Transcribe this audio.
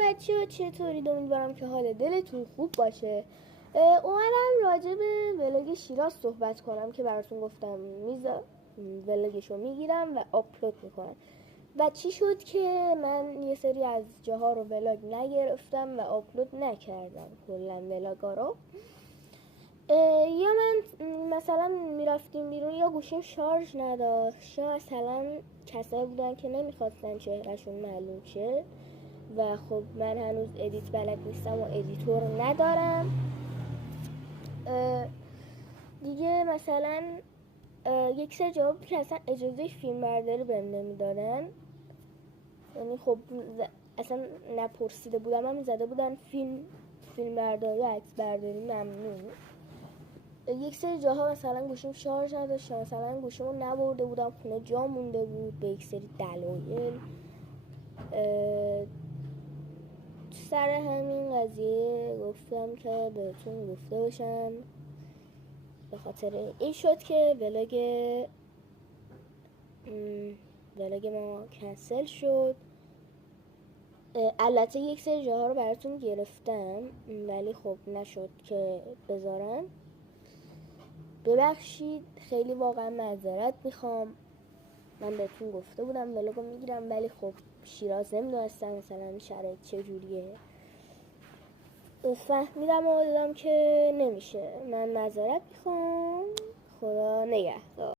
بچه‌ها چطورید؟ امیدوارم که حال دلتون خوب باشه. اومدم راجع به ولاگ شیراز صحبت کنم که براتون گفتم ولاگشو میگیرم و آپلود میکنم. و چی شد که من یه سری از جاها رو ولاگ نگرفتم و آپلود نکردم کلا ولاگا رو. یا من مثلا میرفتیم بیرون یا گوشیم شارژ نداشت یا مثلا کسایی بودن که نمیخواستن چهرهشون معلوم شه و خب من هنوز ادیت بلد نیستم و ادیتور ندارم دیگه. مثلا یک سری جواب که اصلا اجازه فیلم برداری بهم نمیدادن، یعنی خب اصلا نپرسیده بودم، هم زده بودن فیلم برداری عکس برداری ممنوع. یک سری جاها مثلا گوشیم شارژ نداشت، مثلا گوشیمو نبرده بودم خونه جا مونده بود به یک سری دلایل. سر همین قضیه گفتم که بهتون گفته باشم، به خاطر این شد که ولاگ ما کنسل شد. البته یک سری جاها رو براتون گرفتم ولی خب نشد که بذارم. ببخشید، خیلی واقعا معذرت میخوام. من بهتون گفته بودم ولاگو میگیرم ولی خب شیراز نمیدونستم مثلا شرایط چجوریه. فهمیدم و دیدم که نمیشه. من معذرت میخوام. خدا نگهدار.